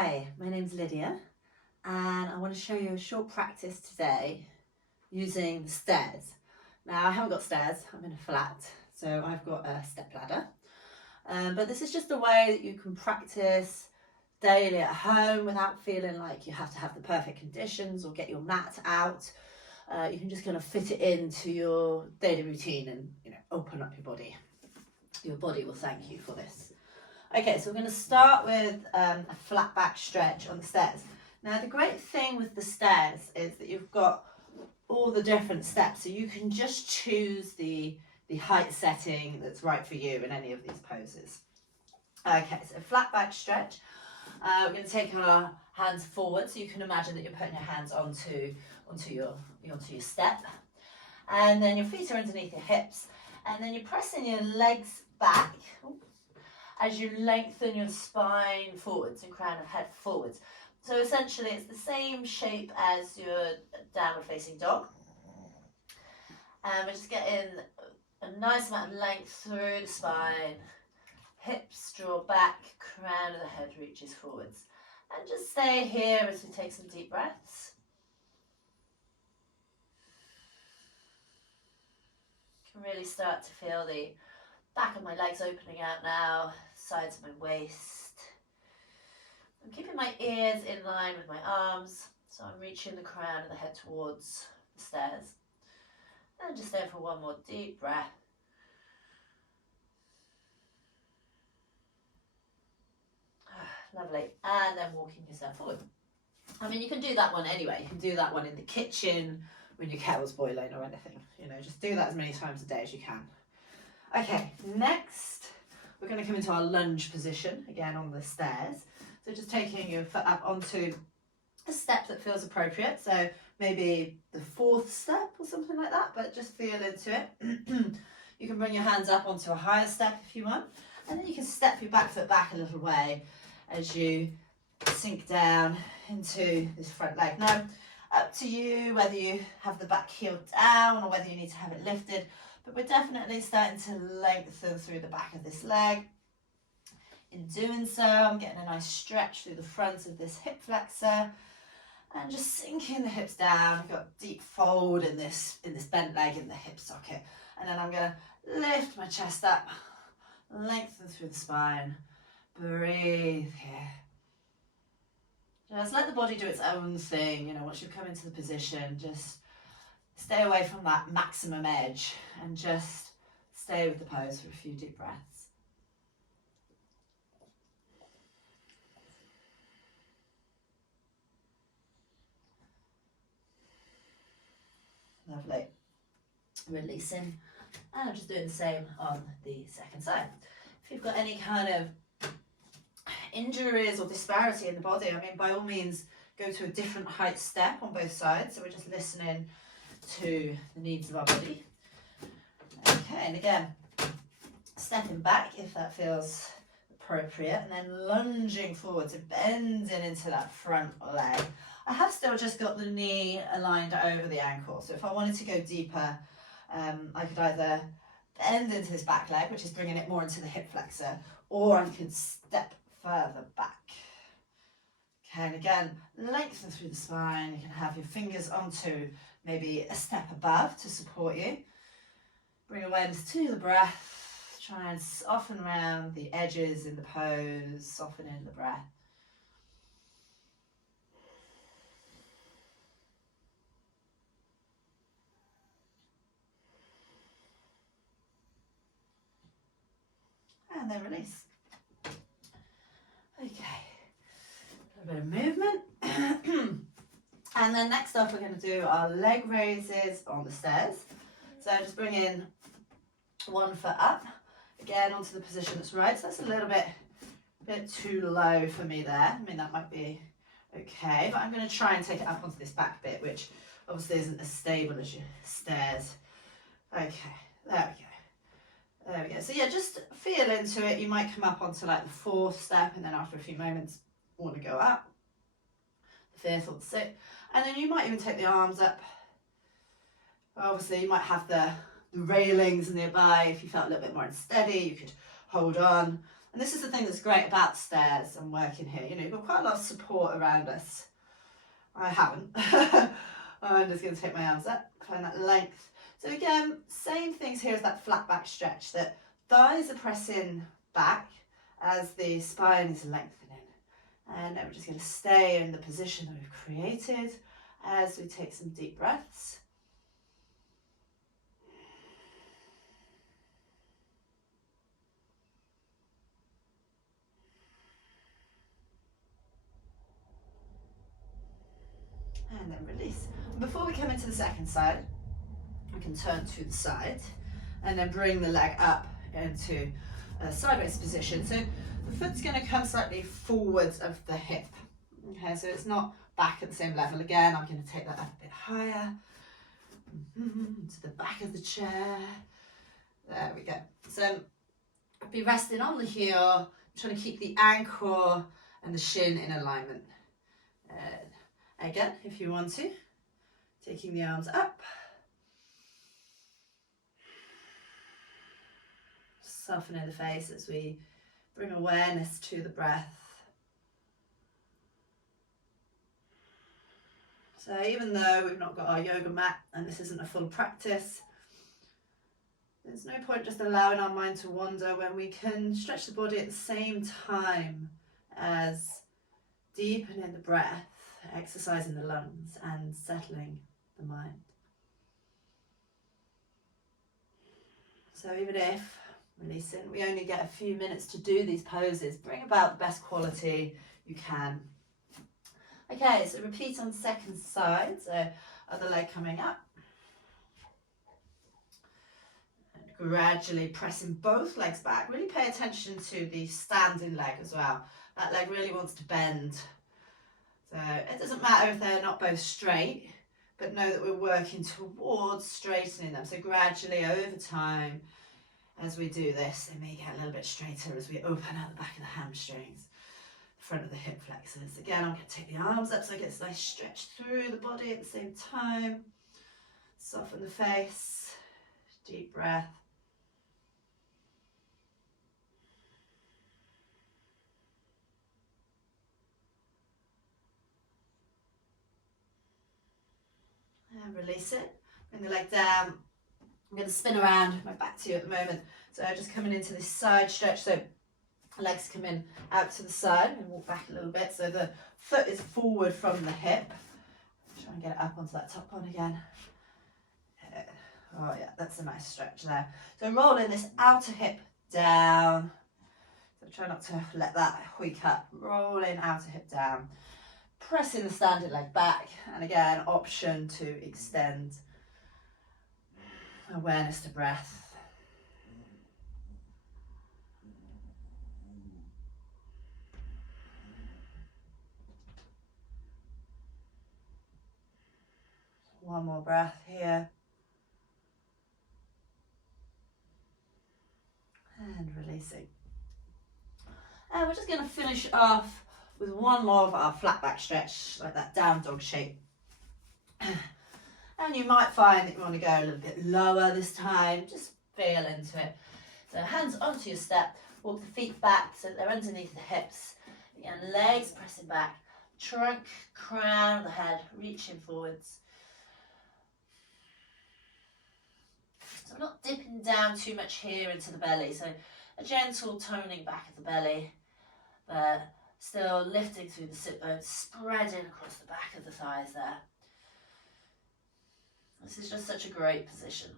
Hi, my name's Lydia and I want to show you a short practice today using the stairs. Now I haven't got stairs, I'm in a flat, so I've got a step ladder. But this is just a way that you can practice daily at home without feeling like you have to have the perfect conditions or get your mat out. You can just kind of fit it into your daily routine and open up your body. Your body will thank you for this. Okay, so we're going to start with a flat back stretch on the stairs. Now the great thing with the stairs is that you've got all the different steps, so you can just choose the height setting that's right for you in any of these poses. Okay, so flat back stretch. We're going to take our hands forward, so you can imagine that you're putting your hands onto your step, and then your feet are underneath your hips, and then you're pressing your legs back as you lengthen your spine forwards and crown of head forwards. So essentially it's the same shape as your downward facing dog. And we're just getting a nice amount of length through the spine, hips draw back, crown of the head reaches forwards. And just stay here as we take some deep breaths. You can really start to feel the back of my legs opening out now, sides of my waist. I'm keeping my ears in line with my arms, so I'm reaching the crown of the head towards the stairs. And just stay for one more deep breath. Lovely. And then walking yourself forward. I mean, you can do that one anyway. You can do that one in the kitchen when your kettle's boiling or anything. Just do that as many times a day as you can. Okay, next we're going to come into our lunge position, again on the stairs. So just taking your foot up onto a step that feels appropriate. So maybe the fourth step or something like that, but just feel into it. You can bring your hands up onto a higher step if you want. And then you can step your back foot back a little way as you sink down into this front leg. Now, up to you whether you have the back heel down or whether you need to have it lifted. But we're definitely starting to lengthen through the back of this leg. In doing so, I'm getting a nice stretch through the front of this hip flexor and just sinking the hips down. I've got deep fold in this bent leg in the hip socket. And then I'm going to lift my chest up, lengthen through the spine, breathe here. Just let the body do its own thing. Once you come into the position, just stay away from that maximum edge and just stay with the pose for a few deep breaths. Lovely. Releasing. And I'm just doing the same on the second side. If you've got any kind of injuries or disparity in the body, I mean, by all means, go to a different height step on both sides. So we're just listening to the needs of our body. Okay, and again, stepping back if that feels appropriate, and then lunging forward, so bending into that front leg. I have still just got the knee aligned over the ankle, so if I wanted to go deeper, I could either bend into this back leg, which is bringing it more into the hip flexor, or I could step further back. Okay, and again, lengthen through the spine. You can have your fingers onto maybe a step above to support you. Bring awareness to the breath. Try and soften around the edges in the pose, soften in the breath. And then release. Okay, a bit of movement. And then next up we're going to do our leg raises on the stairs. So just bring in one foot up, again onto the position that's right. So that's a little bit too low for me there. I mean, that might be okay, but I'm going to try and take it up onto this back bit, which obviously isn't as stable as your stairs. Okay, there we go. There we go. So yeah, just feel into it. You might come up onto like the fourth step, and then after a few moments want to go up. The fifth or the sixth. And then you might even take the arms up. Obviously you might have the railings nearby. If you felt a little bit more unsteady, you could hold on. And this is the thing that's great about stairs and working here. You know, you've got quite a lot of support around us. I haven't. I'm just going to take my arms up, find that length. So again, same things here as that flat back stretch, that thighs are pressing back as the spine is lengthening. And then we're just going to stay in the position that we've created as we take some deep breaths. And then release. Before we come into the second side, we can turn to the side and then bring the leg up into a sideways position. So the foot's going to come slightly forwards of the hip. Okay, so it's not back at the same level. Again, I'm going to take that up a bit higher, to the back of the chair. There we go. So I'll be resting on the heel, trying to keep the ankle and the shin in alignment. Again, if you want to, taking the arms up. Softening the face as we bring awareness to the breath. So even though we've not got our yoga mat and this isn't a full practice, there's no point just allowing our mind to wander when we can stretch the body at the same time as deepening the breath, exercising the lungs and settling the mind. So even if, releasing, we only get a few minutes to do these poses, bring about the best quality you can. Okay, so repeat on the second side, so other leg coming up. And gradually pressing both legs back. Really pay attention to the standing leg as well. That leg really wants to bend. So it doesn't matter if they're not both straight, but know that we're working towards straightening them. So gradually over time, as we do this, they may get a little bit straighter as we open out the back of the hamstrings, front of the hip flexors. Again, I'm going to take the arms up so I get a nice stretch through the body at the same time. Soften the face, deep breath. And release it. Bring the leg down. I'm going to spin around my back to you at the moment. So just coming into this side stretch. So legs come in out to the side and walk back a little bit. So the foot is forward from the hip. Try and get it up onto that top one again. Oh yeah, that's a nice stretch there. So rolling this outer hip down. So try not to let that hoik up. Rolling outer hip down. Pressing the standing leg back. And again, option to extend. Awareness to breath. One more breath here. And releasing. And we're just going to finish off with one more of our flat back stretch, like that down dog shape. And you might find that you want to go a little bit lower this time. Just feel into it. So hands onto your step. Walk the feet back so they're underneath the hips. Again, legs pressing back. Trunk, crown of the head, reaching forwards. So I'm not dipping down too much here into the belly. So a gentle toning back of the belly. But still lifting through the sit bones, spreading across the back of the thighs there. This is just such a great position.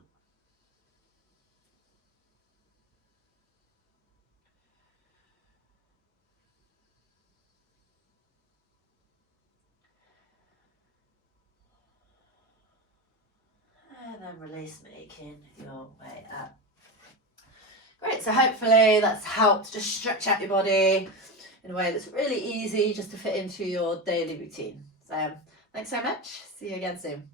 And then release, making your way up. Great, so hopefully that's helped just stretch out your body in a way that's really easy just to fit into your daily routine. So thanks so much. See you again soon.